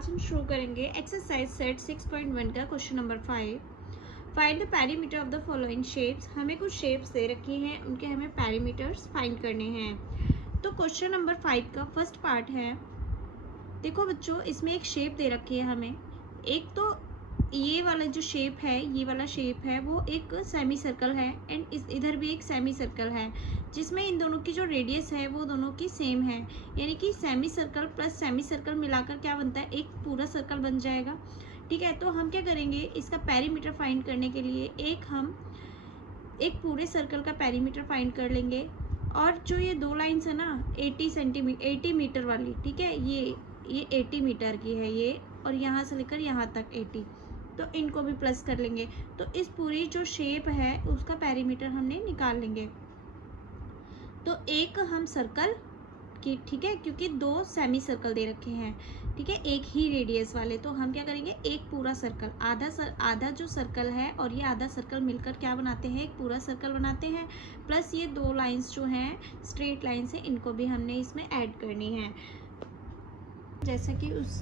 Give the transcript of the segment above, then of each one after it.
आज हम शुरू करेंगे एक्सरसाइज सेट 6.1 का question number 5। Find the perimeter of the following shapes. हमें कुछ शेप्स दे रखी हैं, उनके हमें पेरीमीटर्स फाइंड करने हैं। तो क्वेश्चन नंबर 5 का फर्स्ट पार्ट है। देखो बच्चों, इसमें एक शेप दे रखी है हमें। एक तो ये वाला जो शेप है, ये वाला शेप है वो एक सेमी सर्कल है एंड इधर भी एक सेमी सर्कल है, जिसमें इन दोनों की जो रेडियस है वो दोनों की सेम है। यानी कि semi circle plus semi circle मिलाकर क्या बनता है, एक पूरा सर्कल बन जाएगा। ठीक है, तो हम क्या करेंगे, इसका पेरीमीटर फाइंड करने के लिए हम एक पूरे सर्कल का पेरीमीटर फाइंड कर लेंगे। और जो ये दो लाइन्स है ना 80 मीटर वाली, ठीक है, ये 80 मीटर की है ये, और यहाँ से लेकर यहाँ तक 80, तो इनको भी प्लस कर लेंगे। तो इस पूरी जो शेप है उसका पेरीमीटर हमने निकाल लेंगे। तो एक हम सर्कल की, ठीक है, क्योंकि दो सेमी सर्कल दे रखे हैं, ठीक है, एक ही रेडियस वाले, तो हम क्या करेंगे, एक पूरा सर्कल, आधा जो सर्कल है और ये आधा सर्कल मिलकर क्या बनाते हैं, एक पूरा सर्कल बनाते हैं। प्लस ये दो लाइंस जो हैं स्ट्रेट लाइंस है, इनको भी हमने इसमें ऐड करनी है। जैसा कि उस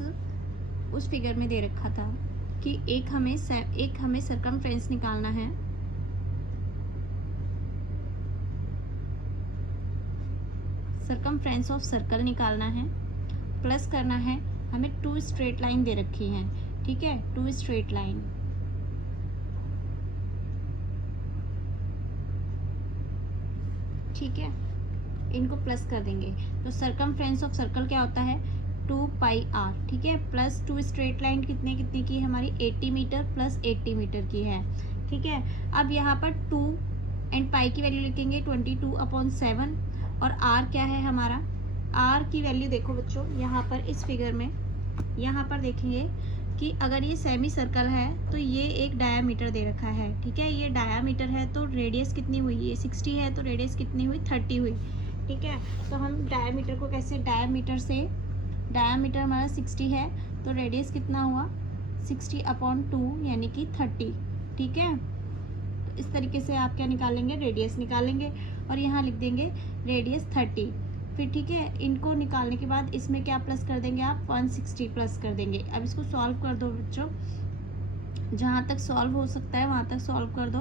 फिगर में दे रखा था कि एक हमें सर्कमफ्रेंस निकालना है। सर्कमफ्रेंस ऑफ सर्कल निकालना है, प्लस करना है हमें 2 स्ट्रेट लाइन दे रखी हैं, ठीक है, 2 स्ट्रेट लाइन। ठीक है, इनको प्लस कर देंगे। तो सर्कमफ्रेंस ऑफ सर्कल क्या होता है, 2 पाई r, ठीक है, प्लस 2 स्ट्रेट लाइन कितने की हमारी 80 मीटर प्लस 80 मीटर की है। ठीक है, अब यहाँ पर 2 एंड पाई की वैल्यू लिखेंगे 22/7, और r क्या है हमारा, r की वैल्यू देखो बच्चों, यहाँ पर इस फिगर में यहाँ पर देखेंगे कि अगर ये सेमी सर्कल है तो ये एक डायामीटर दे रखा है, ठीक है, ये डायामीटर है तो रेडियस कितनी हुई, ये 60 है तो रेडियस कितनी हुई, 30 हुई। ठीक है, तो हम डायामीटर को कैसे, डायामीटर हमारा 60 है तो रेडियस कितना हुआ, 60/2 यानी कि 30। ठीक है, तो इस तरीके से आप क्या निकालेंगे, रेडियस निकालेंगे और यहाँ लिख देंगे रेडियस 30। फिर ठीक है, इनको निकालने के बाद इसमें क्या प्लस कर देंगे आप, 160 प्लस कर देंगे। अब इसको सॉल्व कर दो बच्चों, जहाँ तक सॉल्व हो सकता है वहाँ तक सॉल्व कर दो।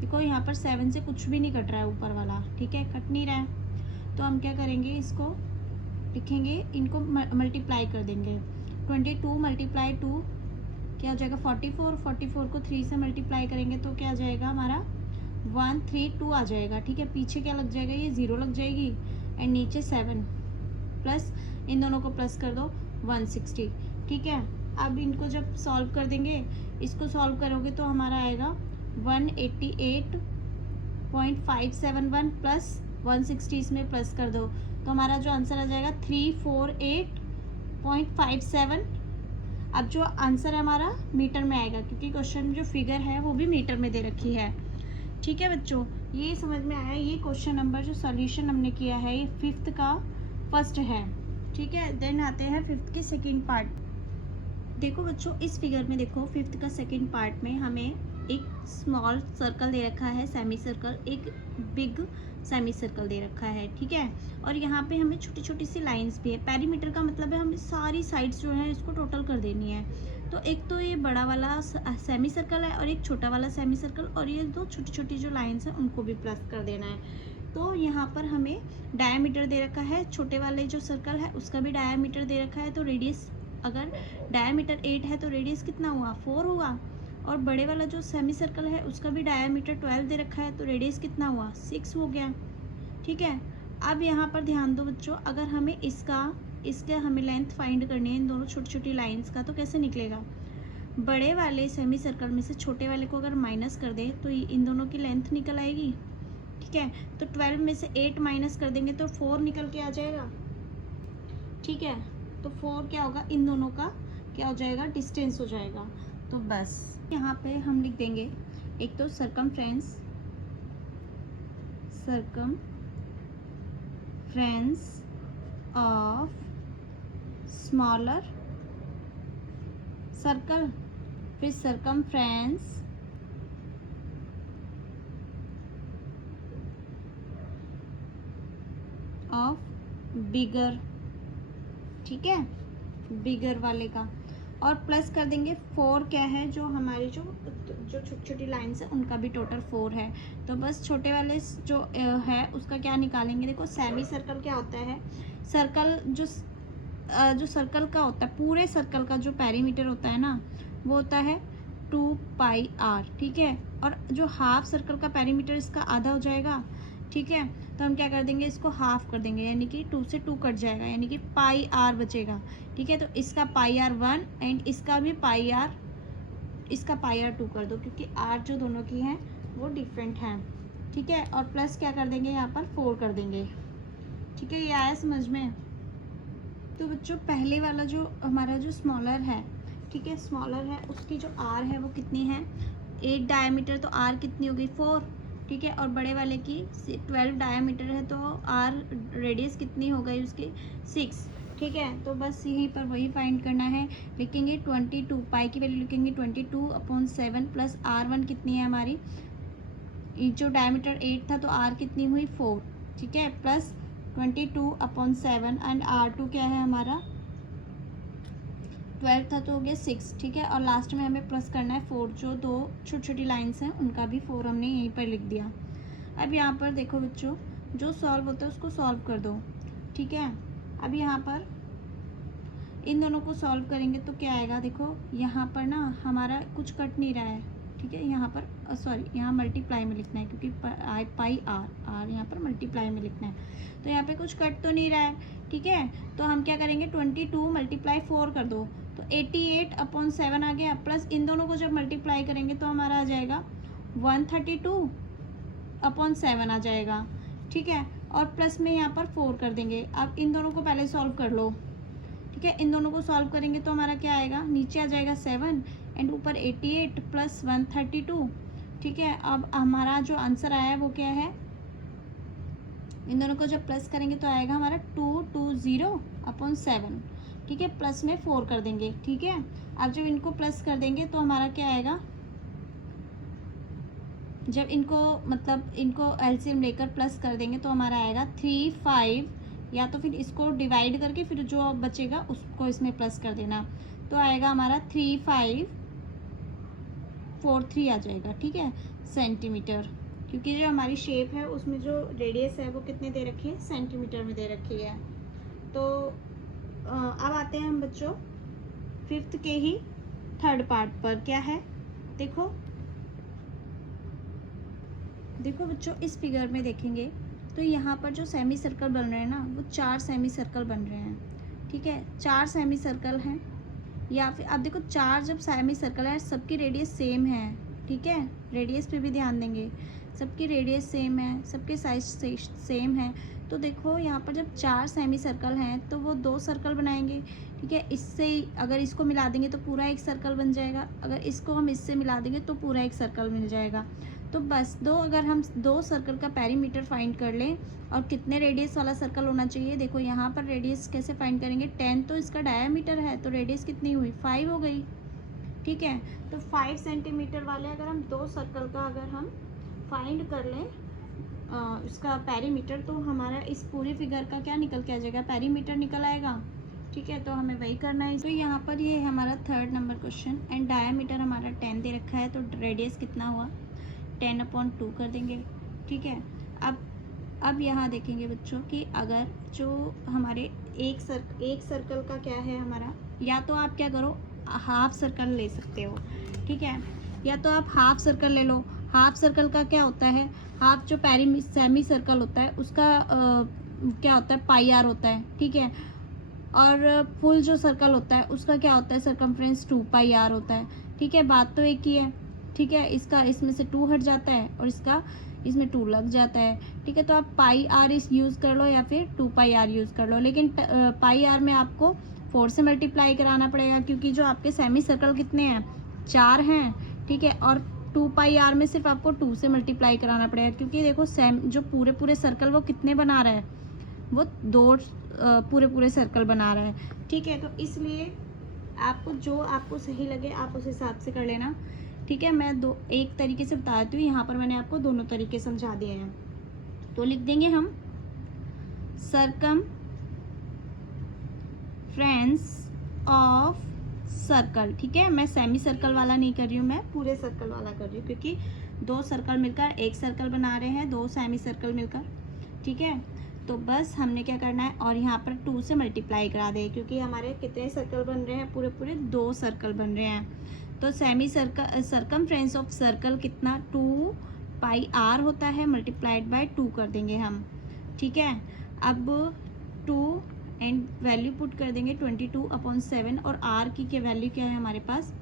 देखो यहाँ पर 7 से कुछ भी नहीं कट रहा है ऊपर वाला, ठीक है, कट नहीं रहा है। तो हम क्या करेंगे, इसको लिखेंगे, इनको मल्टीप्लाई कर देंगे। 22 × 2 क्या हो जाएगा, 44। 44 को 3 से मल्टीप्लाई करेंगे तो क्या आ जाएगा हमारा, 132 आ जाएगा। ठीक है, पीछे क्या लग जाएगा, ये 0 लग जाएगी एंड नीचे 7, प्लस इन दोनों को प्लस कर दो 160। ठीक है, अब इनको जब सॉल्व कर देंगे, इसको सॉल्व करोगे तो हमारा आएगा 188.571 प्लस 160, इसमें प्लस कर दो तो हमारा जो आंसर आ जाएगा 348.57। अब जो आंसर हमारा मीटर में आएगा, क्योंकि क्वेश्चन जो फिगर है वो भी मीटर में दे रखी है। ठीक है बच्चों, ये समझ में आया। ये क्वेश्चन नंबर जो सॉल्यूशन हमने किया है ये 5th का फर्स्ट है। ठीक है, देन आते हैं 5th के सेकंड पार्ट। देखो बच्चों, इस फिगर में देखो 5th का सेकंड पार्ट में हमें एक स्मॉल सर्कल दे रखा है, सेमी सर्कल, एक बिग सेमी सर्कल दे रखा है। ठीक है, और यहाँ पे हमें छोटी छोटी सी लाइंस भी है। पेरीमीटर का मतलब है हमें सारी साइड्स जो है इसको टोटल कर देनी है। तो एक तो ये बड़ा वाला सेमी सर्कल है और एक छोटा वाला सेमी सर्कल, और ये दो छोटी छोटी जो लाइंस हैं उनको भी प्लस कर देना है। तो यहाँ पर हमें डायामीटर दे रखा है, छोटे वाले जो सर्कल है उसका भी डायामीटर दे रखा है। तो रेडियस, अगर डायामीटर 8 है तो रेडियस कितना हुआ, 4 हुआ। और बड़े वाला जो सेमी सर्कल है उसका भी डायामीटर 12 दे रखा है तो रेडियस कितना हुआ, 6 हो गया। ठीक है, अब यहाँ पर ध्यान दो बच्चों, अगर हमें इसका हमें लेंथ फाइंड करनी है इन दोनों छोटी छोटी लाइंस का, तो कैसे निकलेगा, बड़े वाले सेमी सर्कल में से छोटे वाले को अगर माइनस कर दें तो इन दोनों की लेंथ निकल आएगी। ठीक है, तो 12 में से 8 माइनस कर देंगे तो 4 निकल के आ जाएगा। ठीक है, तो 4 क्या होगा, इन दोनों का क्या हो जाएगा, डिस्टेंस हो जाएगा। तो बस यहाँ पे हम लिख देंगे, एक तो सर्कमफ्रेंस ऑफ स्मॉलर सर्कल, फिर सर्कमफ्रेंस ऑफ बिगर, ठीक है, बिगर वाले का। और प्लस कर देंगे 4 क्या है, जो हमारी जो छोटी छोटी लाइन्स है उनका भी टोटल 4 है। तो बस छोटे वाले जो है उसका क्या निकालेंगे। देखो सेमी सर्कल क्या होता है, सर्कल जो सर्कल का होता है, पूरे सर्कल का जो पेरीमीटर होता है ना वो होता है 2πr, ठीक है। और जो हाफ सर्कल का पेरीमीटर इसका आधा हो जाएगा, ठीक है। तो हम क्या कर देंगे, इसको हाफ कर देंगे, यानी कि 2 से 2 कट जाएगा, यानी कि πr बचेगा, ठीक है। तो इसका πr 1 एंड इसका भी πr 2 कर दो, क्योंकि r जो दोनों की हैं वो डिफरेंट हैं, ठीक है। और प्लस क्या कर देंगे, यहाँ पर 4 कर देंगे, ठीक है। ये आया समझ में। तो बच्चों पहले वाला जो हमारा जो स्मॉलर है, ठीक है, स्मॉलर है, उसकी जो आर है वो कितनी है 8 डायमीटर, तो आर कितनी हो गई 4, ठीक है। और बड़े वाले की 12 डायमीटर है, तो आर रेडियस कितनी हो गई उसकी 6, ठीक है। तो बस यहीं पर वही फाइंड करना है। लिखेंगे 22, पाई की वैल्यू लिखेंगे 22/7 प्लस R1 कितनी है हमारी, जो डायमीटर 8 था तो आर कितनी हुई 4, ठीक है, प्लस 22/7 एंड R2 क्या है हमारा 12 था तो हो गया 6, ठीक है। और लास्ट में हमें प्लस करना है 4, जो दो छोटी छोटी लाइन्स हैं उनका भी 4 हमने यहीं पर लिख दिया। अब यहाँ पर देखो बच्चों, जो सॉल्व होता है उसको सॉल्व कर दो, ठीक है। अब यहाँ पर इन दोनों को सॉल्व करेंगे तो क्या आएगा, देखो यहाँ पर ना हमारा कुछ कट नहीं रहा है, ठीक है। यहाँ पर सॉरी, यहाँ मल्टीप्लाई में लिखना है, क्योंकि पाई आर यहाँ पर मल्टीप्लाई में लिखना है, तो यहाँ पे कुछ कट तो नहीं रहा है, ठीक है। तो हम क्या करेंगे 22 × 4 कर दो, तो 88/7 आ गया, प्लस इन दोनों को जब मल्टीप्लाई करेंगे तो हमारा आ जाएगा 132/7 आ जाएगा, ठीक है। और प्लस में यहाँ पर 4 कर देंगे। अब इन दोनों को पहले सॉल्व कर लो, ठीक है। इन दोनों को सॉल्व करेंगे तो हमारा क्या आएगा, नीचे आ जाएगा 7 एंड ऊपर 88 प्लस 132, ठीक है। अब हमारा जो आंसर आया है वो क्या है, इन दोनों को जब प्लस करेंगे तो आएगा हमारा 220/7, ठीक है। प्लस में 4 कर देंगे, ठीक है। अब जब इनको प्लस कर देंगे तो हमारा क्या आएगा, जब इनको एलसीएम लेकर प्लस कर देंगे तो हमारा आएगा 35, या तो फिर इसको डिवाइड करके फिर जो बचेगा उसको इसमें प्लस कर देना, तो आएगा हमारा 3543 आ जाएगा, ठीक है, सेंटीमीटर। क्योंकि जो हमारी शेप है उसमें जो रेडियस है वो कितने दे रखी है, सेंटीमीटर में दे रखी है। तो अब आते हैं हम बच्चों 5th के ही 3rd पार्ट पर। क्या है, देखो बच्चों, इस फिगर में देखेंगे तो यहाँ पर जो सेमी सर्कल बन रहे हैं ना वो 4 सेमी सर्कल बन रहे हैं, ठीक है। 4 सेमी सर्कल हैं, या फिर आप देखो 4 जब सेमी सर्कल है सबकी रेडियस सेम है, ठीक है। रेडियस पे भी ध्यान देंगे, सबकी रेडियस सेम है, सबके साइज सेम है। तो देखो यहाँ पर जब 4 सेमी सर्कल हैं तो वो 2 सर्कल बनाएंगे, ठीक है। इससे अगर इसको मिला देंगे तो पूरा एक सर्कल बन जाएगा, अगर इसको हम इससे मिला देंगे तो पूरा एक सर्कल मिल जाएगा। तो बस अगर हम 2 सर्कल का पेरीमीटर फाइंड कर लें, और कितने रेडियस वाला सर्कल होना चाहिए, देखो यहाँ पर रेडियस कैसे फाइंड करेंगे, 10 तो इसका डायामीटर है तो रेडियस कितनी हुई 5 हो गई, ठीक है। तो 5 सेंटीमीटर वाले अगर हम 2 सर्कल का अगर हम फाइंड कर लें इसका पेरीमीटर, तो हमारा इस पूरी फिगर का क्या निकल के आ जाएगा, पेरीमीटर निकल आएगा, ठीक है। तो हमें वही करना है। तो यहाँ पर ये हमारा 3rd number question, and diameter हमारा 10 दे रखा है, तो रेडियस कितना हुआ 10/2 कर देंगे, ठीक है। अब यहाँ देखेंगे बच्चों कि अगर जो हमारे एक सर्कल का क्या है हमारा, या तो आप क्या करो हाफ सर्कल ले सकते हो, ठीक है, या तो आप हाफ सर्कल ले लो। हाफ सर्कल का क्या होता है, हाफ जो सेमी सर्कल होता है उसका क्या होता है πr होता है, ठीक है। और फुल जो सर्कल होता है उसका क्या होता है सर्कमफ्रेंस 2πr होता है, ठीक है। बात तो एक ही है, ठीक है। इसका इसमें से 2 हट जाता है और इसका इसमें 2 लग जाता है, ठीक है। तो आप πr यूज़ कर लो या फिर 2πr यूज़ कर लो, लेकिन πr में आपको 4 से मल्टीप्लाई कराना पड़ेगा, क्योंकि जो आपके सेमी सर्कल कितने हैं 4 हैं, ठीक है। और 2πr में सिर्फ आपको 2 से मल्टीप्लाई कराना पड़ेगा, क्योंकि देखो जो पूरे सर्कल वो कितने बना रहा है, वो 2 पूरे सर्कल बना रहा है, ठीक है। तो इसलिए आपको जो आपको सही लगे आप उस हिसाब से कर लेना, ठीक है। मैं एक तरीके से बता देती हूँ, यहाँ पर मैंने आपको दोनों तरीके समझा दिए हैं। तो लिख देंगे हम सर्कमफ्रेंस ऑफ सर्कल, ठीक है। मैं सेमी सर्कल वाला नहीं कर रही हूँ, मैं पूरे सर्कल वाला कर रही हूँ, क्योंकि 2 सर्कल मिलकर एक सर्कल बना रहे हैं, 2 सेमी सर्कल मिलकर, ठीक है। तो बस हमने क्या करना है, और यहाँ पर 2 से मल्टीप्लाई करा दें, क्योंकि हमारे कितने सर्कल बन रहे हैं, पूरे पूरे 2 सर्कल बन रहे हैं। तो semi circle circumference of circle कितना 2 पाई आर होता है, मल्टीप्लाइड बाय 2 कर देंगे हम, ठीक है। अब 2 एंड वैल्यू पुट कर देंगे 22/7, और आर की वैल्यू क्या है हमारे पास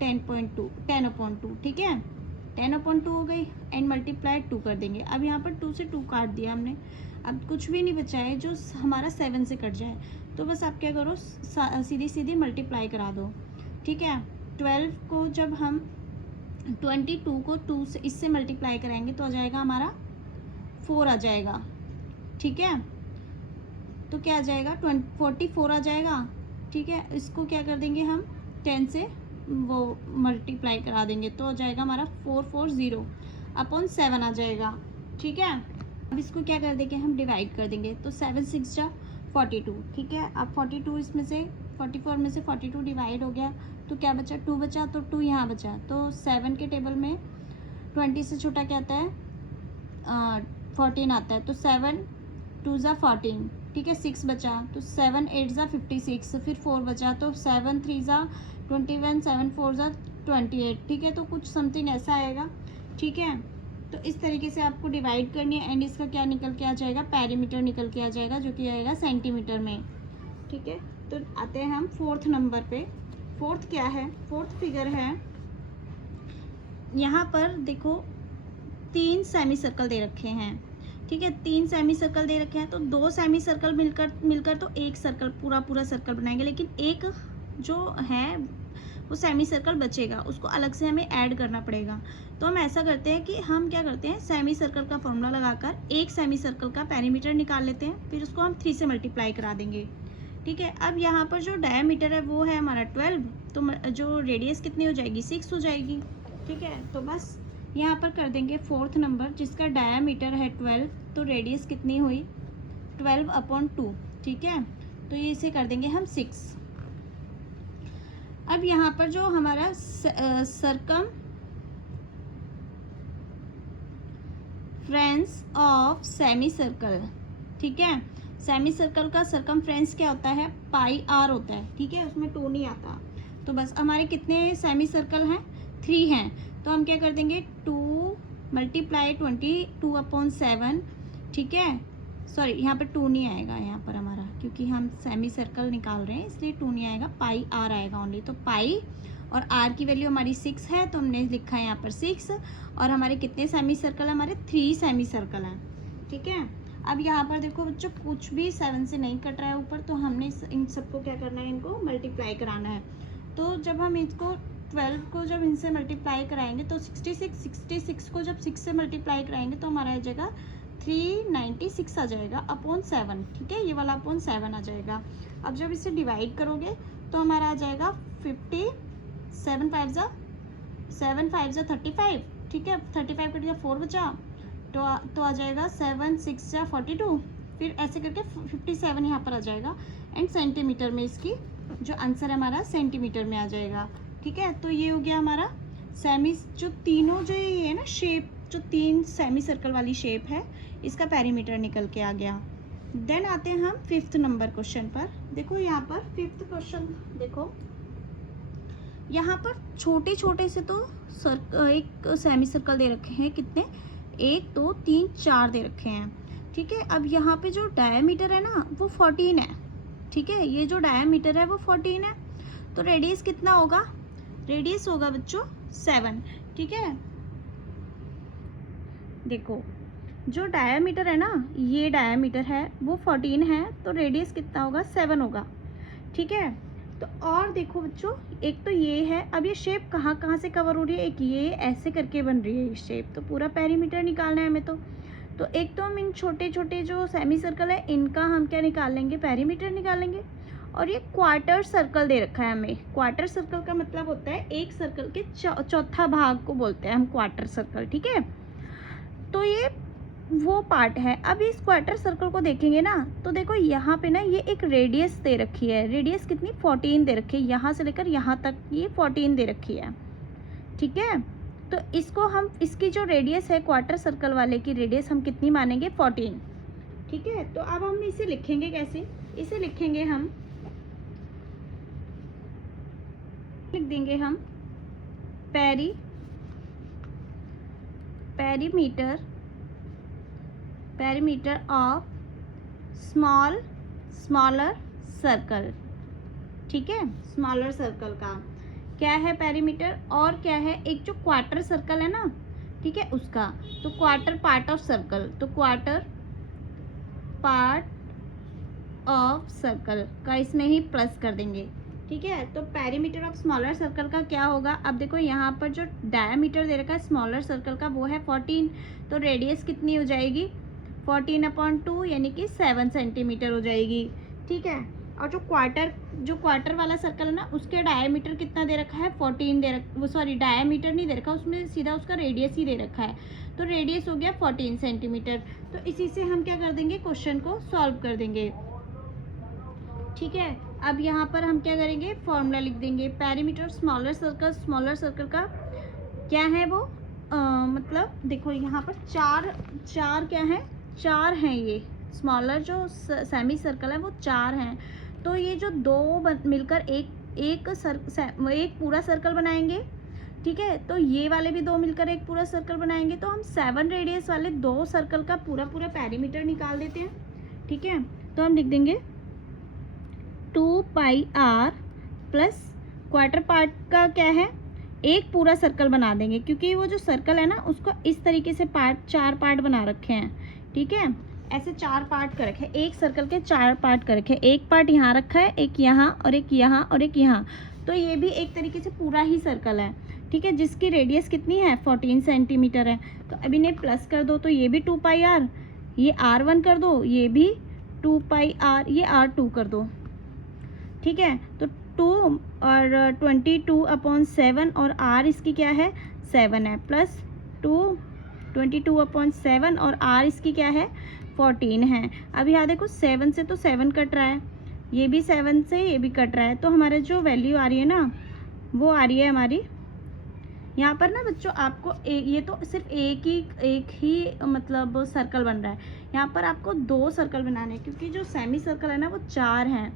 10/2, ठीक है। 10/2 हो गई एंड मल्टीप्लाइड 2 कर देंगे। अब यहाँ पर 2 से 2 काट दिया हमने, अब कुछ भी नहीं बचा है जो हमारा 7 से कट जाए। तो बस आप क्या करो, सीधी सीधी मल्टीप्लाई करा दो, ठीक है। 12 को जब हम 22 को 2 से इससे मल्टीप्लाई कराएंगे तो आ जाएगा हमारा 4 आ जाएगा, ठीक है। तो क्या आ जाएगा 44 आ जाएगा, ठीक है। इसको क्या कर देंगे हम 10 से वो मल्टीप्लाई करा देंगे तो आ जाएगा हमारा 440/7 आ जाएगा, ठीक है। अब इसको क्या कर देंगे हम डिवाइड कर देंगे, तो 7 6 जा 42, ठीक है। अब 42 इसमें से 44 में से 42 डिवाइड हो गया, तो क्या बचा 2 बचा, तो 2 यहाँ बचा। तो 7 के टेबल में 20 से छोटा क्या आता है 14 आता है, तो 7 2 जा 14, ठीक है। 6 बचा, तो 7 8 जा 56, फिर 4 बचा, तो 7 3 जा 21, 7 4 जा 28, ठीक है। तो कुछ समथिंग ऐसा आएगा, ठीक है। तो इस तरीके से आपको डिवाइड करनी है एंड इसका क्या निकल के आ जाएगा, पेरीमीटर निकल के आ जाएगा, जो कि आएगा सेंटीमीटर में, ठीक है। तो आते हैं हम 4th नंबर पे। 4th क्या है, 4th फिगर है, यहाँ पर देखो 3 सेमी सर्कल दे रखे हैं, ठीक है। 3 सेमी सर्कल दे रखे हैं, तो 2 सेमी सर्कल मिलकर तो एक सर्कल पूरा सर्कल बनाएंगे, लेकिन एक जो है वो सेमी सर्कल बचेगा, उसको अलग से हमें ऐड करना पड़ेगा। तो हम ऐसा करते हैं कि हम क्या करते हैं, सेमी सर्कल का फॉर्मूला लगाकर एक सेमी सर्कल का पेरीमीटर निकाल लेते हैं, फिर उसको हम 3 से मल्टीप्लाई करा देंगे, ठीक है। अब यहाँ पर जो डायमीटर है वो है हमारा 12, तो जो रेडियस कितनी हो जाएगी 6 हो जाएगी, ठीक है। तो बस यहाँ पर कर देंगे 4th नंबर, जिसका डायमीटर है 12, तो रेडियस कितनी हुई 12/2, ठीक है। तो ये इसे कर देंगे हम 6। अब यहाँ पर जो हमारा सर्कमफ्रेंस ऑफ सेमी सर्कल, ठीक है। सेमी सर्कल का सर्कमफ्रेंस क्या होता है पाई आर होता है, ठीक है। उसमें 2 नहीं आता। तो बस हमारे कितने सेमी सर्कल हैं 3 हैं, तो हम क्या कर देंगे 2 × 22/7, ठीक है। सॉरी यहाँ पर 2 नहीं आएगा यहाँ पर हमारा, क्योंकि हम सेमी सर्कल निकाल रहे हैं इसलिए 2 नहीं आएगा, पाई आर आएगा ओनली। तो पाई और आर की वैल्यू हमारी 6 है, तो हमने लिखा है यहाँ पर 6, और हमारे कितने सेमी सर्कल है, हमारे 3 सेमी सर्कल हैं, ठीक है। अब यहाँ पर देखो बच्चों कुछ भी 7 से नहीं कट रहा है ऊपर, तो हमने इन सबको क्या करना है, इनको मल्टीप्लाई कराना है। तो जब हम इसको 12 को जब इनसे मल्टीप्लाई कराएंगे तो 66 को जब 6 से मल्टीप्लाई कराएंगे तो हमारा आ जाएगा 396 आ जाएगा / 7, ठीक है। ये वाला /7 आ जाएगा। अब जब इसे डिवाइड करोगे तो हमारा आ जाएगा 50, 7 5 जा 35, ठीक है। 35 कट गया 4 बचा, तो आ जाएगा 7 6 जा 42, फिर ऐसे करके 57 यहाँ पर आ जाएगा एंड सेंटीमीटर में इसकी जो आंसर है हमारा सेंटीमीटर में आ जाएगा, ठीक है। तो ये हो गया हमारा सेमी, जो तीनों जो ये है ना शेप, जो 3 सेमी सर्कल वाली शेप है, इसका पेरीमीटर निकल के आ गया। देन आते हैं हम 5th नंबर क्वेश्चन पर। देखो यहाँ पर 5th क्वेश्चन देखो, यहाँ पर छोटे छोटे से तो एक सेमी सर्कल दे रखे हैं, कितने 1 2 3 4 दे रखे हैं, ठीक है। अब यहाँ पे जो डायमीटर है ना वो 14 है, ठीक है। ये जो डायमीटर है वो 14 है, तो रेडियस कितना होगा, रेडियस होगा बच्चों 7, ठीक है। देखो जो डायमीटर है ना, ये डायमीटर है वो 14 है, तो रेडियस कितना होगा 7 होगा, ठीक है। तो और देखो बच्चों, एक तो ये है, अब ये शेप कहाँ कहाँ से कवर हो रही है, एक ये ऐसे करके बन रही है ये शेप, तो पूरा पेरीमीटर निकालना है हमें। तो एक तो हम इन छोटे छोटे जो सेमी सर्कल है इनका हम क्या निकाल लेंगे, पेरीमीटर निकाल लेंगे। और ये क्वार्टर सर्कल दे रखा है हमें। क्वार्टर सर्कल का मतलब होता है एक सर्कल के चौथा भाग को बोलते हैं हम क्वार्टर सर्कल, ठीक है। तो ये वो पार्ट है। अब इस क्वार्टर सर्कल को देखेंगे ना, तो देखो यहाँ पे ना ये एक रेडियस दे रखी है। रेडियस कितनी? 14 दे रखी है। यहाँ से लेकर यहाँ तक ये 14 दे रखी है, ठीक है। तो इसको हम, इसकी जो रेडियस है क्वार्टर सर्कल वाले की रेडियस हम कितनी मानेंगे? 14, ठीक है। तो अब हम इसे लिखेंगे कैसे? इसे लिखेंगे हम, लिख देंगे हम पेरीमीटर ऑफ स्मॉलर सर्कल, ठीक है। स्मॉलर सर्कल का क्या है पेरीमीटर, और क्या है? एक जो क्वार्टर सर्कल है ना, ठीक है, उसका। तो क्वार्टर पार्ट ऑफ सर्कल, तो क्वार्टर पार्ट ऑफ सर्कल का इसमें ही प्लस कर देंगे, ठीक है। तो पेरीमीटर ऑफ स्मॉलर सर्कल का क्या होगा? अब देखो यहाँ पर जो डायमीटर दे रखा है स्मॉलर सर्कल का वो है 14, तो रेडियस कितनी हो जाएगी? 14/2 यानी कि 7 सेंटीमीटर हो जाएगी, ठीक है। और जो क्वार्टर वाला सर्कल है ना, उसके डायमीटर कितना दे रखा है? 14 दे रखा, वो सॉरी डायमीटर नहीं दे रखा, उसमें सीधा उसका रेडियस ही दे रखा है। तो रेडियस हो गया 14 सेंटीमीटर। तो इसी से हम क्या कर देंगे? क्वेश्चन को सॉल्व कर देंगे, ठीक है। अब यहाँ पर हम क्या करेंगे? फॉर्मूला लिख देंगे। पेरीमीटर स्मॉलर सर्कल का क्या है वो? मतलब देखो यहाँ पर चार क्या है? 4 हैं। ये स्मॉलर जो सेमी सर्कल है वो 4 हैं। तो ये जो दो मिलकर एक पूरा सर्कल बनाएंगे, ठीक है। तो ये वाले भी 2 मिलकर एक पूरा सर्कल बनाएंगे। तो हम 7 रेडियस वाले 2 सर्कल का पूरा पेरीमीटर निकाल देते हैं, ठीक है। तो हम लिख देंगे 2πr प्लस क्वार्टर पार्ट का क्या है? एक पूरा सर्कल बना देंगे, क्योंकि वो जो सर्कल है ना उसको इस तरीके से 4 पार्ट बना रखे हैं, ठीक है। ऐसे 4 पार्ट कर रखे हैं, एक सर्कल के 4 पार्ट कर रखे हैं। एक पार्ट यहाँ रखा है, एक यहाँ और एक यहाँ और एक यहाँ। तो ये भी एक तरीके से पूरा ही सर्कल है, ठीक है, जिसकी रेडियस कितनी है? 14 सेंटीमीटर है। तो अब इन्हें प्लस कर दो, तो ये भी 2πr, ये r1 कर दो, ये भी 2πr, ये r2 कर दो, ठीक है। तो 2 और 22/7 और r इसकी क्या है? 7 है, प्लस 22/7 और r इसकी क्या है? 14 है। अब यहाँ देखो 7 से तो 7 कट रहा है, ये भी 7 से ये भी कट रहा है। तो हमारे जो वैल्यू आ रही है ना, वो आ रही है हमारी यहाँ पर ना बच्चों, आपको ये तो सिर्फ एक ही मतलब सर्कल बन रहा है। यहाँ पर आपको 2 सर्कल बनाने हैं, क्योंकि जो सेमी सर्कल है ना वो 4 हैं,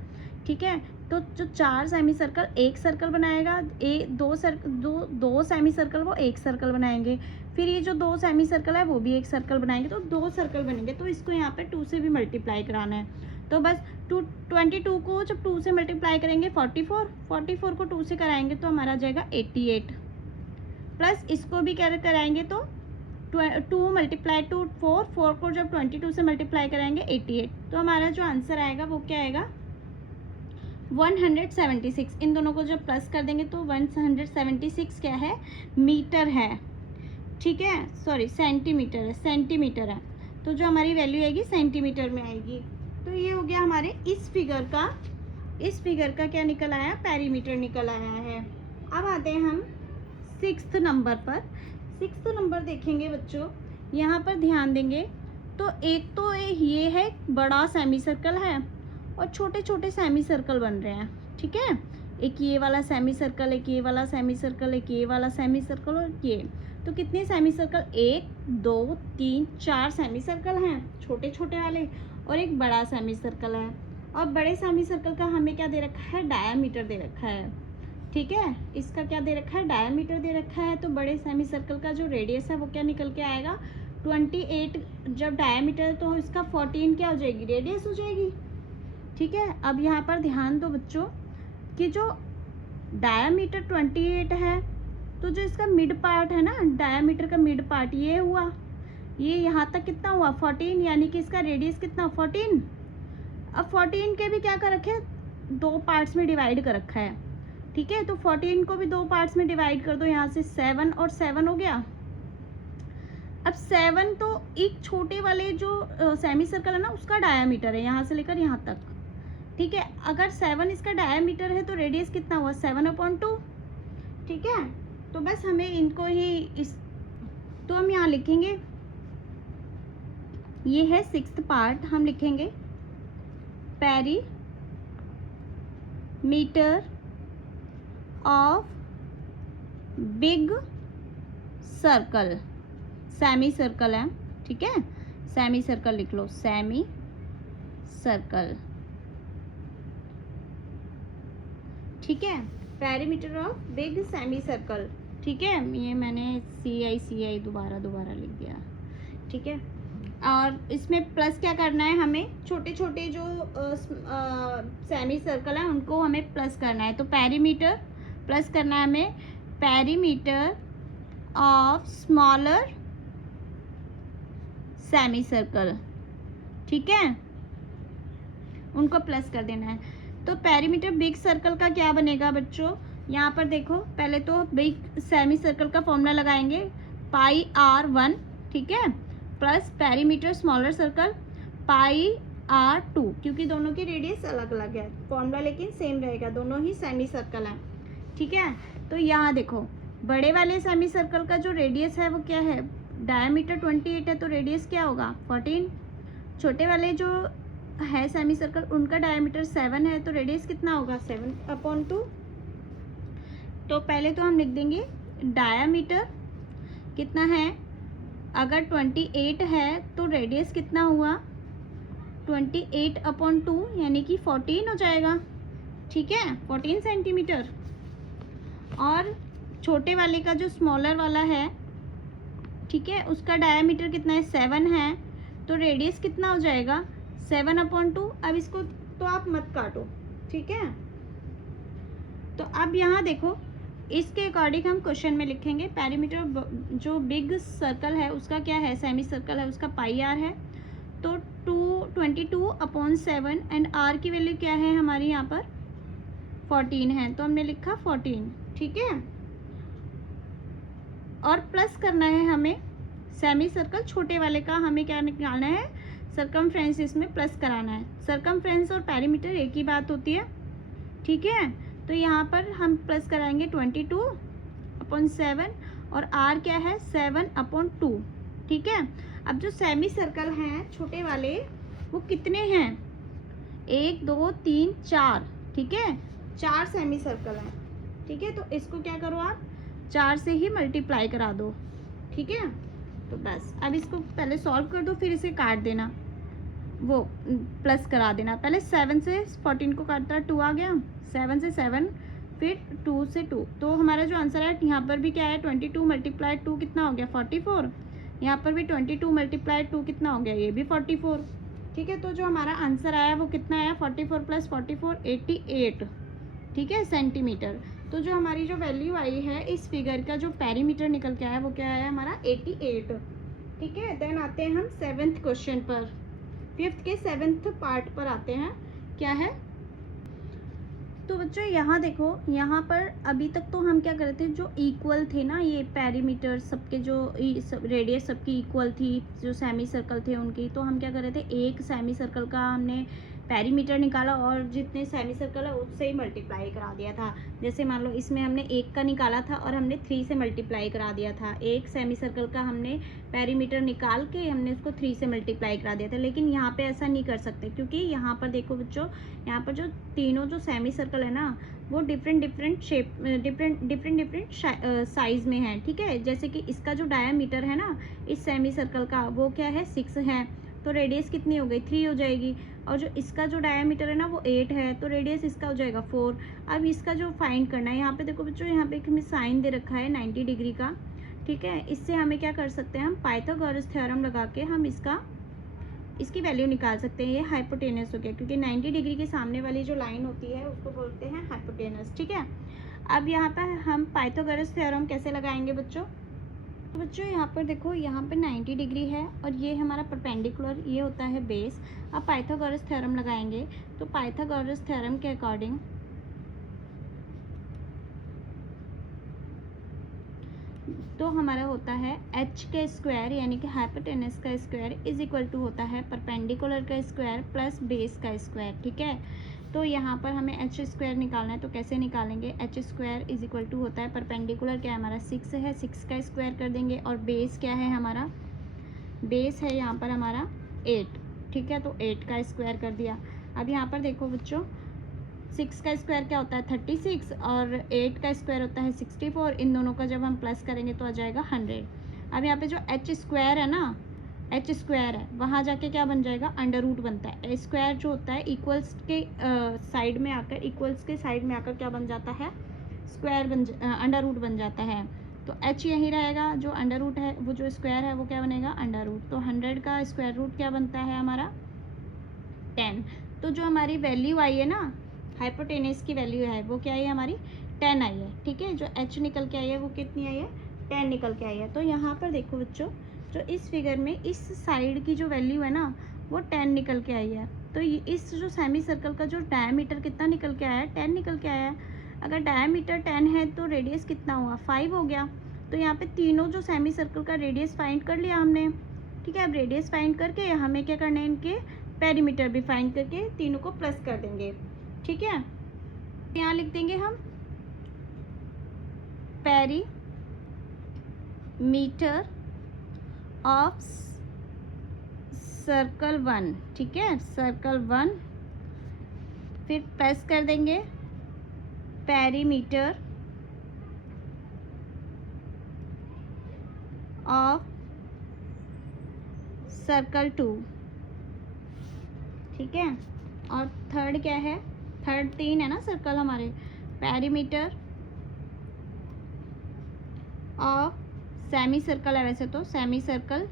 ठीक है। तो जो 4 सेमी सर्कल एक सर्कल बनाएगा, दो सेमी सर्कल वो एक सर्कल बनाएंगे। फिर ये जो 2 सेमी सर्कल है वो भी एक सर्कल बनाएंगे, तो 2 सर्कल बनेंगे। तो इसको यहाँ पे 2 से भी मल्टीप्लाई कराना है। तो बस 22 को जब 2 से मल्टीप्लाई करेंगे 44 को 2 से कराएंगे तो हमारा आ जाएगा 88, प्लस इसको भी क्या कराएंगे तो 2 × 2 4 को जब 22 से मल्टीप्लाई कराएंगे 88। तो हमारा जो आंसर आएगा वो क्या आएगा? 176। इन दोनों को जब प्लस कर देंगे तो 176 क्या है? मीटर है, ठीक है, सॉरी सेंटीमीटर है। तो जो हमारी वैल्यू आएगी सेंटीमीटर में आएगी। तो ये हो गया हमारे इस फिगर का क्या निकल आया? पेरीमीटर निकल आया है। अब आते हैं हम 6th नंबर पर। 6th नंबर देखेंगे बच्चों, यहाँ पर ध्यान देंगे तो एक तो ये है बड़ा सेमी सर्कल है और छोटे छोटे सेमी सर्कल बन रहे हैं, ठीक है। एक ये वाला सेमी सर्कल, एक ये वाला सेमी सर्कल, एक ये वाला सेमी सर्कल और ये। तो कितने सेमी सर्कल? 1 2 3 4 सेमी सर्कल हैं छोटे छोटे वाले, और एक बड़ा सेमी सर्कल है। और बड़े सेमी सर्कल का हमें क्या दे रखा है? डायामीटर दे रखा है, ठीक है। इसका क्या दे रखा है? डायामीटर दे रखा है। तो बड़े सेमी सर्कल का जो रेडियस है वो क्या निकल के आएगा? 28। जब डायामीटर है तो इसका 14 क्या हो जाएगी? रेडियस हो जाएगी, ठीक है। अब यहाँ पर ध्यान दो बच्चों कि जो डायामीटर 28 है, तो जो इसका मिड पार्ट है ना, डायामीटर का मिड पार्ट ये हुआ, ये यहाँ तक कितना हुआ? 14, यानी कि इसका रेडियस कितना? 14। अब 14 के भी क्या कर रखे हैं? 2 पार्ट्स में डिवाइड कर रखा है, ठीक है। तो 14 को भी 2 पार्ट्स में डिवाइड कर दो, यहाँ से 7 और 7 हो गया। अब 7 तो एक छोटे वाले जो सेमी सर्कल है ना उसका डायामीटर है, यहाँ से लेकर यहाँ तक, ठीक है। अगर 7 इसका डायामीटर है तो रेडियस कितना हुआ? 7/2, ठीक है। तो बस हमें इनको ही तो हम यहाँ लिखेंगे ये है 6th पार्ट, हम लिखेंगे perimeter of big circle, semi circle है, ठीक है, सेमी सर्कल लिख लो, सेमी सर्कल, ठीक है, perimeter of big semi circle, ठीक है। ये मैंने CI दोबारा लिख दिया, ठीक है। और इसमें प्लस क्या करना है, हमें छोटे छोटे जो सेमी सर्कल है उनको हमें प्लस करना है। तो पेरीमीटर प्लस करना है हमें, perimeter of smaller semi circle, ठीक है, उनको प्लस कर देना है। तो पेरीमीटर बिग सर्कल का क्या बनेगा बच्चों, यहाँ पर देखो, पहले तो बिग सेमी सर्कल का फॉर्मूला लगाएंगे, πr1, ठीक है, plus perimeter smaller circle πr2, क्योंकि दोनों की रेडियस अलग अलग है, फॉर्मूला लेकिन सेम रहेगा, दोनों ही सेमी सर्कल हैं, ठीक है। तो यहाँ देखो, बड़े वाले सेमी सर्कल का जो रेडियस है वो क्या है, डायमीटर 28 है, तो रेडियस क्या होगा 14। छोटे वाले जो है सेमी सर्कल उनका डायमीटर 7 है, तो रेडियस कितना होगा 7/2। तो पहले तो हम लिख देंगे डायमीटर कितना है, अगर 28 है तो रेडियस कितना हुआ 28/2, यानी कि 14 हो जाएगा, ठीक है, 14 सेंटीमीटर। और छोटे वाले का जो स्मॉलर वाला है, ठीक है, उसका डायमीटर कितना है 7 है, तो रेडियस कितना हो जाएगा 7/2। अब इसको तो आप मत काटो, ठीक है। तो अब यहाँ देखो, इसके अकॉर्डिंग हम क्वेश्चन में लिखेंगे, पेरीमीटर जो बिग सर्कल है उसका क्या है, सेमी सर्कल है, उसका πr है, तो 22/7 एंड r की वैल्यू क्या है हमारी यहाँ पर 14 है, तो हमने लिखा 14, ठीक है। और प्लस करना है हमें सेमी सर्कल छोटे वाले का, हमें क्या निकालना है, सर्कमफ्रेंस, इसमें प्लस कराना है। सर्कमफ्रेंस और पेरीमीटर एक ही बात होती है, ठीक है। तो यहाँ पर हम प्लस कराएंगे 22/7 और r क्या है 7/2, ठीक है। अब जो सेमी सर्कल हैं छोटे वाले वो कितने हैं, 1 2 3 4, ठीक है, 4 सेमी सर्कल हैं, ठीक है। तो इसको क्या करो आप 4 से ही मल्टीप्लाई करा दो, ठीक है। तो बस अब इसको पहले सॉल्व कर दो, फिर इसे काट देना, वो प्लस करा देना। पहले 7 से 14 को काटता 2 आ गया, 7 से 7, फिर 2 से 2, तो हमारा जो आंसर है यहाँ पर भी क्या है 22 × 2 कितना हो गया 44, यहाँ पर भी 22 × 2 कितना हो गया, ये भी 44, ठीक है। तो जो हमारा आंसर आया वो कितना आया 44 + 44 88, ठीक है, सेंटीमीटर। तो जो हमारी जो वैल्यू आई है इस फिगर का जो पेरीमीटर निकल के आया वो क्या आया हमारा 88, ठीक है। देन आते हैं हम 7th क्वेश्चन पर, 5th के 7th पार्ट पर आते हैं, क्या है। तो बच्चों यहाँ देखो, यहाँ पर अभी तक तो हम क्या कर रहे थे, जो इक्वल थे ना ये पेरीमीटर सबके, जो रेडियस सबकी इक्वल थी, जो सेमी सर्कल थे उनकी, तो हम क्या कर रहे थे, एक सेमी सर्कल का हमने पेरीमीटर निकाला और जितने सेमी सर्कल है उससे ही मल्टीप्लाई करा दिया था। जैसे मान लो इसमें हमने 1 का निकाला था और हमने 3 से मल्टीप्लाई करा दिया था, एक सेमी सर्कल का हमने पेरीमीटर निकाल के हमने उसको 3 से मल्टीप्लाई करा दिया था। लेकिन यहाँ पे ऐसा नहीं कर सकते, क्योंकि यहाँ पर देखो बच्चों, यहाँ पर जो तीनों जो सेमी सर्कल है ना वो डिफरेंट शेप, डिफरेंट साइज़ में है, ठीक है। जैसे कि इसका जो डायामीटर है ना इस सेमी सर्कल का वो क्या है 6 है, तो रेडियस कितनी हो गई 3 हो जाएगी। और जो इसका जो डायामीटर है ना वो 8 है, तो रेडियस इसका हो जाएगा 4। अब इसका जो फाइंड करना है, यहाँ पे देखो बच्चों, यहाँ पे एक हमें साइन दे रखा है 90 डिग्री का, ठीक है। इससे हमें क्या कर सकते हैं, हम पाइथागोरस थ्योरम लगा के हम इसकी वैल्यू निकाल सकते हैं। ये हाइपोटेनस हो गया, क्योंकि 90 डिग्री के सामने वाली जो लाइन होती है उसको बोलते हैं हाइपोटेनस, ठीक है। अब यहाँ पर हम पाइथागोरस थ्योरम कैसे लगाएंगे बच्चों, तो बच्चों यहाँ पर देखो, यहाँ पे 90 डिग्री है और ये हमारा परपेंडिकुलर, ये होता है बेस। अब पाइथागोरस थ्योरम लगाएंगे, तो पाइथागोरस थ्योरम के अकॉर्डिंग तो हमारा होता है h का स्क्वायर यानी कि हाइपोटेनस का स्क्वायर इज इक्वल टू होता है परपेंडिकुलर का स्क्वायर प्लस बेस का स्क्वायर, ठीक है। तो यहाँ पर हमें h स्क्वायर निकालना है, तो कैसे निकालेंगे, h square is equal to होता है परपेंडिकुलर क्या है हमारा 6 है, 6 का स्क्वायर कर देंगे, और बेस क्या है हमारा, बेस है यहाँ पर हमारा 8, ठीक है, तो 8 का स्क्वायर कर दिया। अब यहाँ पर देखो बच्चों, 6 का स्क्वायर क्या होता है 36 और 8 का स्क्वायर होता है 64। इन दोनों का जब हम प्लस करेंगे तो आ जाएगा 100। अब यहाँ पे जो एच स्क्वायर है ना, एच स्क्वायर है, वहाँ जाके क्या बन जाएगा, अंडर रूट बनता है। ए स्क्वायर जो होता है इक्वल्स के साइड में आकर, इक्वल्स के साइड में आकर क्या बन जाता है, स्क्वायर अंडर रूट बन जाता है। तो एच यही रहेगा, जो अंडर रूट है वो जो स्क्वायर है वो क्या बनेगा, अंडर रूट। तो 100 का स्क्वायर रूट क्या बनता है हमारा, 10। तो जो हमारी वैल्यू आई है ना, हाइपोटेनस की वैल्यू है वो क्या है हमारी, 10 आई है, ठीक है। जो एच निकल के आई है वो कितनी आई है, 10 निकल के आई है। तो यहाँ पर देखो बच्चों, जो इस फिगर में इस साइड की जो वैल्यू है ना वो 10 निकल के आई है। तो इस जो सेमी सर्कल का जो डायमीटर कितना निकल के आया है, 10 निकल के आया है। अगर डायमीटर 10 है तो रेडियस कितना हुआ, 5 हो गया। तो यहाँ पे तीनों जो सेमी सर्कल का रेडियस फाइंड कर लिया हमने, ठीक है। अब रेडियस फाइंड करके हमें क्या करना है, इनके पेरीमीटर भी फाइंड करके तीनों को प्लस कर देंगे, ठीक है। यहाँ लिख देंगे हम पेरीमीटर ऑफ सर्कल 1, ठीक है, सर्कल 1। फिर प्लस कर देंगे पेरीमीटर ऑफ सर्कल 2, ठीक है। और थर्ड क्या है, थर्ड 3 है ना सर्कल हमारे, पेरीमीटर ऑफ सेमी सर्कल है वैसे तो, सेमी सर्कल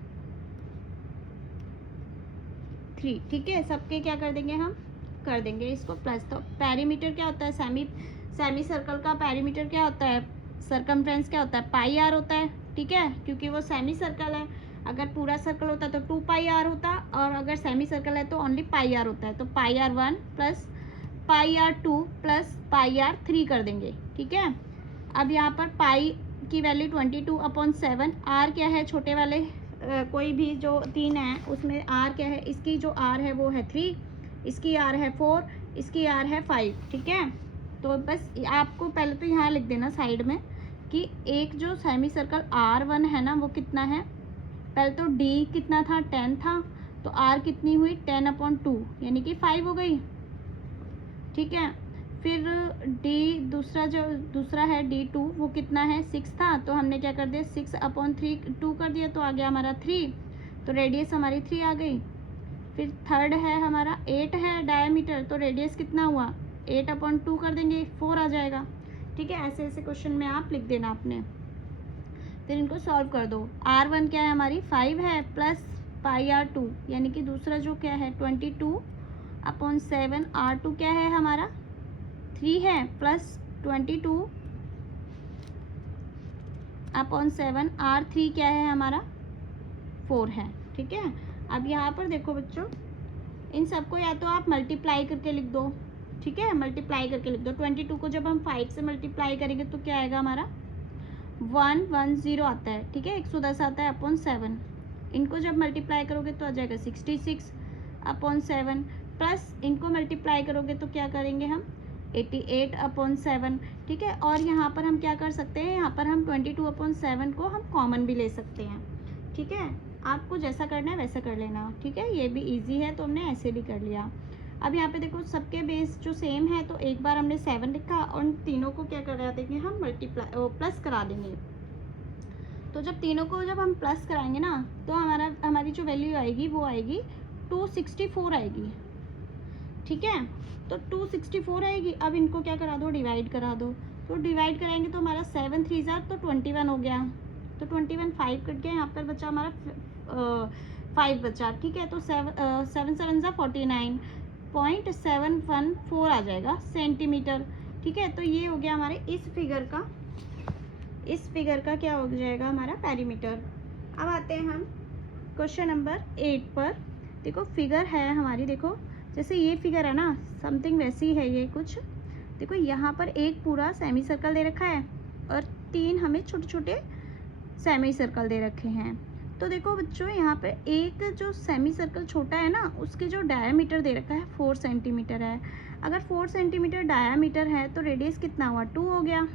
3, ठीक है। सबके क्या कर देंगे हम, कर देंगे इसको प्लस। तो पेरीमीटर क्या होता है, सेमी सर्कल का पेरीमीटर क्या होता है, सर्कमफ्रेंस क्या होता है, पाई आर होता है, ठीक है, क्योंकि वो सेमी सर्कल है। अगर पूरा सर्कल होता तो 2 पाई आर होता, और अगर सेमी सर्कल है तो ओनली पाई आर होता है। तो pi R 1 plus pi R 2 plus pi R 3 कर देंगे, ठीक है। अब यहाँ पर पाई की वैल्यू 22/7, आर क्या है छोटे वाले कोई भी जो 3 है उसमें आर क्या है, इसकी जो आर है वो है 3, इसकी आर है 4, इसकी आर है 5, ठीक है। तो बस आपको पहले तो यहाँ लिख देना साइड में कि एक जो सेमी सर्कल R1 है ना वो कितना है, पहले तो D कितना था, 10 था, तो R कितनी हुई 10/2 यानी कि 5 हो गई, ठीक है। फिर D दूसरा है D2, वो कितना है 6 था, तो हमने क्या कर दिया 6/2 कर दिया, तो आ गया हमारा 3, तो रेडियस हमारी 3 आ गई। फिर थर्ड है हमारा 8 है डायमीटर, तो रेडियस कितना हुआ 8/2 कर देंगे, 4 आ जाएगा, ठीक है। ऐसे ऐसे क्वेश्चन में आप लिख देना आपने, फिर इनको सॉल्व कर दो। R1 क्या है हमारी 5 है, प्लस पाई R2 यानी कि दूसरा जो क्या है 22/7, R2 क्या है हमारा 3 है, प्लस 22/7, R3 क्या है हमारा 4 है, ठीक है। अब यहाँ पर देखो बच्चों, इन सबको या तो आप मल्टीप्लाई करके लिख दो, ठीक है, मल्टीप्लाई करके लिख दो। 22 को जब हम 5 से मल्टीप्लाई करेंगे तो क्या आएगा हमारा 110 आता है, ठीक है, 110 आता है (7). इनको जब मल्टीप्लाई करोगे तो आ जाएगा 66/7, प्लस इनको मल्टीप्लाई करोगे तो क्या करेंगे हम 88/7, ठीक है। और यहाँ पर हम क्या कर सकते हैं, यहाँ पर हम 22/7 को हम कॉमन भी ले सकते हैं, ठीक है। आपको जैसा करना है वैसा कर लेना, ठीक है, ये भी इजी है तो हमने ऐसे भी कर लिया। अब यहाँ पे देखो सबके बेस जो सेम है, तो एक बार हमने 7 लिखा और तीनों को क्या करा देंगे हम प्लस करा देंगे। तो जब तीनों को जब हम प्लस कराएंगे ना तो हमारी जो वैल्यू आएगी वो आएगी 264 आएगी, ठीक है। तो 264 आएगी। अब इनको क्या करा दो, डिवाइड करा दो। तो डिवाइड कराएंगे तो हमारा 7 3 तो 21 हो गया, तो 21 5 कट गया, यहाँ पर बचा हमारा 5 बचा, ठीक है। तो 7 7 49.714 आ जाएगा सेंटीमीटर, ठीक है। तो ये हो गया हमारे इस फिगर का क्या हो जाएगा हमारा पेरीमीटर। अब आते हैं हम क्वेश्चन नंबर 8 पर। देखो फिगर है हमारी, देखो जैसे ये फिगर है ना समथिंग वैसी है ये कुछ। देखो यहाँ पर एक पूरा सेमी सर्कल दे रखा है और 3 हमें छोटे छोटे सेमी सर्कल दे रखे हैं। तो देखो बच्चों यहाँ पे एक जो सेमी सर्कल छोटा है ना उसके जो डायामीटर दे रखा है 4 सेंटीमीटर है। अगर 4 सेंटीमीटर डायामीटर है तो रेडियस कितना हुआ 2 हो गया,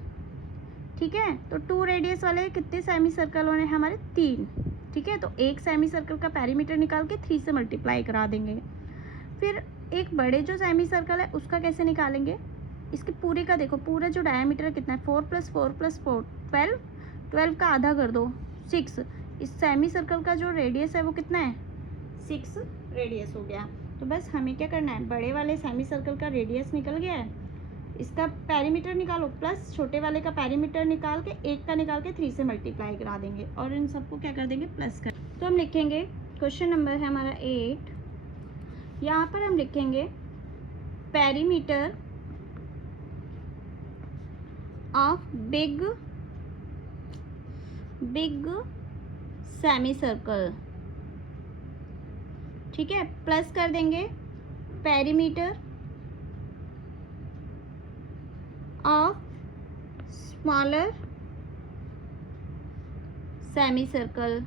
ठीक है। तो 2 रेडियस वाले कितने सेमी सर्कल होने हैं हमारे 3, ठीक है। तो एक सेमी सर्कल का पेरीमीटर निकाल के 3 से मल्टीप्लाई करा देंगे। फिर एक बड़े जो सेमी सर्कल है उसका कैसे निकालेंगे, इसके पूरे का देखो, पूरा जो डायमीटर कितना है 4 + 4 + 4 12, 12 का आधा कर दो 6। इस सेमी सर्कल का जो रेडियस है वो कितना है 6 रेडियस हो गया। तो बस हमें क्या करना है, बड़े वाले सेमी सर्कल का रेडियस निकल गया है, इसका पेरीमीटर निकालो प्लस छोटे वाले का पेरीमीटर निकाल के एक का निकाल के 3 से मल्टीप्लाई करा देंगे और इन सबको क्या कर देंगे प्लस कर। तो हम लिखेंगे क्वेश्चन नंबर है हमारा 8, यहाँ पर हम लिखेंगे perimeter of big semi circle, ठीक है, प्लस कर देंगे perimeter of smaller semi circle,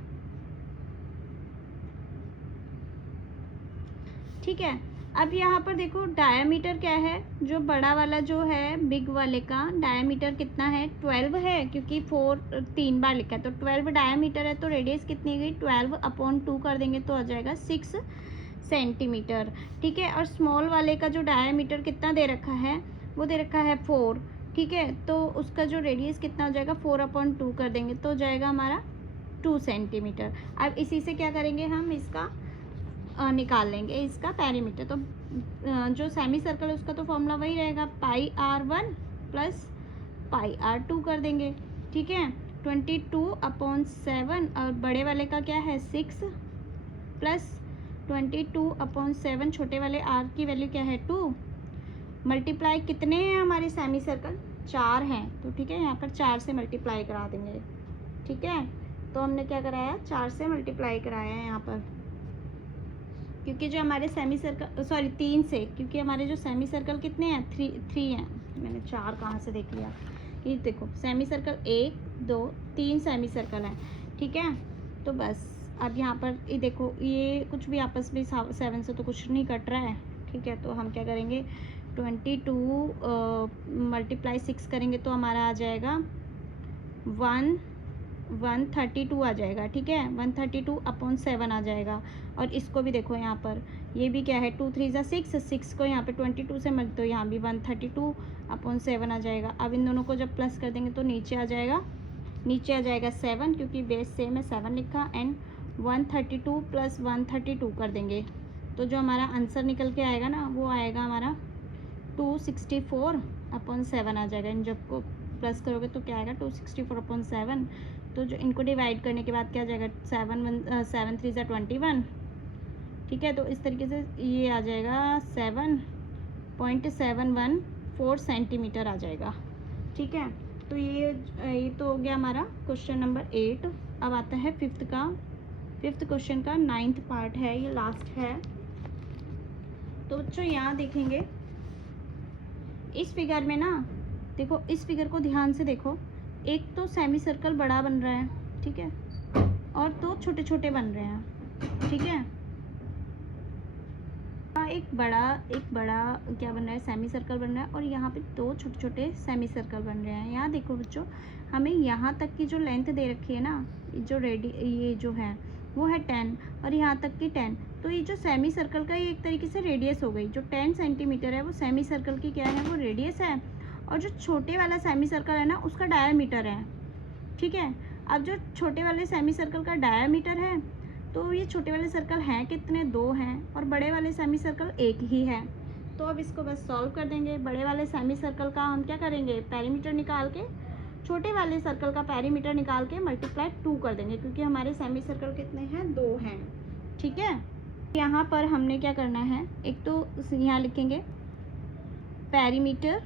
ठीक है। अब यहाँ पर देखो डायामीटर क्या है, जो बड़ा वाला जो है बिग वाले का डायामीटर कितना है 12 है, क्योंकि 4 3 बार लिखा है तो 12 डायामीटर है। तो रेडियस कितनी गई 12/2 कर देंगे तो आ जाएगा 6 सेंटीमीटर, ठीक है। और स्मॉल वाले का जो डायामीटर कितना दे रखा है वो दे रखा है 4, ठीक है। तो उसका जो रेडियस कितना हो जाएगा 4/2 कर देंगे तो हो जाएगा हमारा 2 सेंटीमीटर। अब इसी से क्या करेंगे हम इसका निकाल लेंगे इसका पेरीमीटर। तो जो सेमी सर्कल है उसका तो फॉर्मूला वही रहेगा πr1 + πr2 कर देंगे, ठीक है। 22/7 और बड़े वाले का क्या है 6 प्लस 22/7 छोटे वाले r की वैल्यू क्या है 2, मल्टीप्लाई कितने हैं हमारे सेमी सर्कल 4 हैं, तो ठीक है यहाँ पर 4 से मल्टीप्लाई करा देंगे, ठीक है। तो हमने क्या कराया 4 से मल्टीप्लाई कराया है यहाँ पर, क्योंकि जो हमारे सेमी सर्कल 3 से, क्योंकि हमारे जो सेमी सर्कल कितने हैं 3 हैं। मैंने 4 कहाँ से देख लिया, ये देखो सेमी सर्कल 1 2 3 सेमी सर्कल हैं, ठीक है। तो बस अब यहाँ पर ये देखो ये कुछ भी आपस में 7 से तो कुछ नहीं कट रहा है, ठीक है। तो हम क्या करेंगे 22 × 6 करेंगे तो हमारा आ जाएगा 132 आ जाएगा, ठीक है। 132/7 आ जाएगा। और इसको भी देखो यहाँ पर ये भी क्या है 2 3 = 6 को यहाँ पे 22 से मत तो यहाँ भी 132/7 आ जाएगा। अब इन दोनों को जब प्लस कर देंगे तो नीचे आ जाएगा 7, क्योंकि बेस सेम है 7 लिखा, एंड 132 + 132 कर देंगे तो जो हमारा आंसर निकल के आएगा ना वो आएगा हमारा 264/7 आ जाएगा। इन जब को प्लस करोगे तो क्या आएगा 264/7। तो जो इनको डिवाइड करने के बाद क्या आ जाएगा 7 3 = 21, ठीक है। तो इस तरीके से ये आ जाएगा 7.714 सेंटीमीटर आ जाएगा, ठीक है। तो ये तो हो गया हमारा क्वेश्चन नंबर 8। अब आता है फिफ्थ क्वेश्चन का 9th पार्ट है, ये लास्ट है। तो बच्चों यहाँ देखेंगे इस फिगर में ना, देखो इस फिगर को ध्यान से देखो, एक तो सेमी सर्कल बड़ा बन रहा है, ठीक है, और 2 छोटे छोटे बन रहे हैं, ठीक है। एक बड़ा क्या बन रहा है सेमी सर्कल बन रहा है, और यहाँ पे 2 छोटे छोटे सेमी सर्कल बन रहे हैं। यहाँ देखो बच्चों हमें यहाँ तक की जो लेंथ दे रखी है ना, जो ये जो है वो है 10 और यहाँ तक की 10। तो ये जो सेमी सर्कल का ये एक तरीके से रेडियस हो गई, जो 10 सेंटीमीटर है वो सेमी सर्कल की क्या है वो रेडियस है, और जो छोटे वाला सेमी सर्कल है ना उसका डायामीटर है, ठीक है। अब जो छोटे वाले सेमी सर्कल का डायामीटर है तो ये छोटे वाले सर्कल हैं कितने 2 हैं, और बड़े वाले सेमी सर्कल 1 ही है। तो अब इसको बस सॉल्व कर देंगे। बड़े वाले सेमी सर्कल का हम क्या करेंगे पेरीमीटर निकाल के छोटे वाले सर्कल का पेरीमीटर निकाल के मल्टीप्लाई 2 कर देंगे, क्योंकि हमारे सेमी सर्कल कितने हैं 2 हैं, ठीक है। यहाँ पर हमने क्या करना है, एक तो यहाँ लिखेंगे perimeter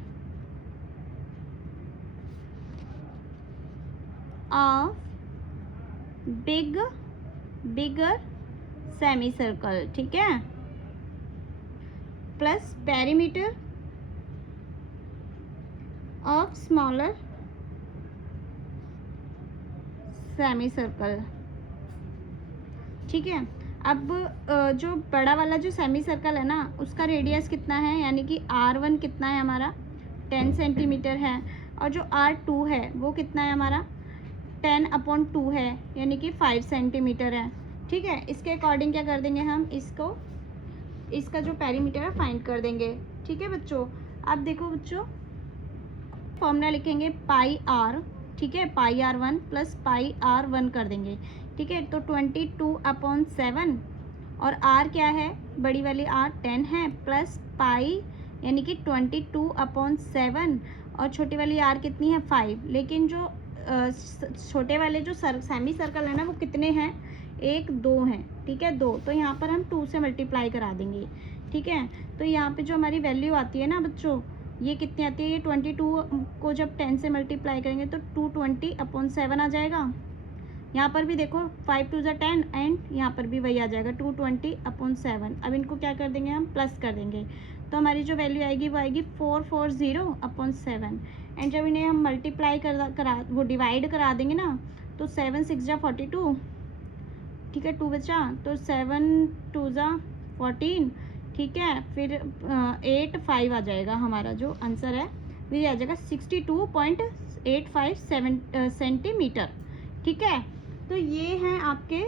of bigger semi circle, ठीक है, plus perimeter of smaller semi circle, ठीक है। अब जो बड़ा वाला जो सेमी सर्कल है ना उसका रेडियस कितना है, यानी कि R1 कितना है हमारा 10 सेंटीमीटर है, और जो R2 है वो कितना है हमारा 10/2 है, यानी कि 5 सेंटीमीटर है। ठीक है, इसके अकॉर्डिंग क्या कर देंगे हम, इसका जो पेरीमीटर है फाइंड कर देंगे। ठीक है बच्चों, अब देखो बच्चों, फॉर्मूला लिखेंगे पाई आर। ठीक है, पाई R1 प्लस पाई R1 कर देंगे। ठीक है, तो 22/7 और R क्या है, बड़ी वाली R 10 है, प्लस पाई यानी कि 22/7 और छोटी वाली R कितनी है 5। लेकिन जो छोटे वाले जो सेमी सर्कल है ना वो कितने हैं, 1 2 हैं। ठीक है, 2, तो यहाँ पर हम 2 से मल्टीप्लाई करा देंगे। ठीक है, तो यहाँ पे जो हमारी वैल्यू आती है ना बच्चों, ये कितनी आती है, ये 22 को जब 10 से मल्टीप्लाई करेंगे तो 220/7 आ जाएगा। यहाँ पर भी देखो 5 2 10 एंड यहाँ पर भी वही आ जाएगा 220/7। अब इनको क्या कर देंगे, हम प्लस कर देंगे, तो हमारी जो वैल्यू आएगी वो आएगी 440/7। एंड जब इन्हें हम मल्टीप्लाई वो डिवाइड करा देंगे ना, तो 7 6 42। ठीक है, 2 बचा, तो 7 2 14। ठीक है, फिर 8 5 आ जाएगा, हमारा जो आंसर है वो ये आ जाएगा 62.85 सेंटीमीटर। ठीक है, तो ये हैं आपके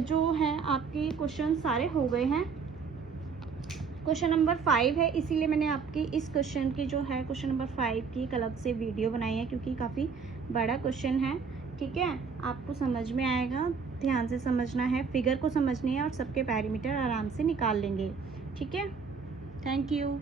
जो हैं आपके क्वेश्चन सारे हो गए हैं। क्वेश्चन नंबर 5 है, इसीलिए मैंने आपकी इस क्वेश्चन की जो है क्वेश्चन नंबर 5 की एक अलग से वीडियो बनाई है, क्योंकि काफ़ी बड़ा क्वेश्चन है। ठीक है, आपको समझ में आएगा, ध्यान से समझना है, फिगर को समझनी है और सबके पैरामीटर आराम से निकाल लेंगे। ठीक है, थैंक यू।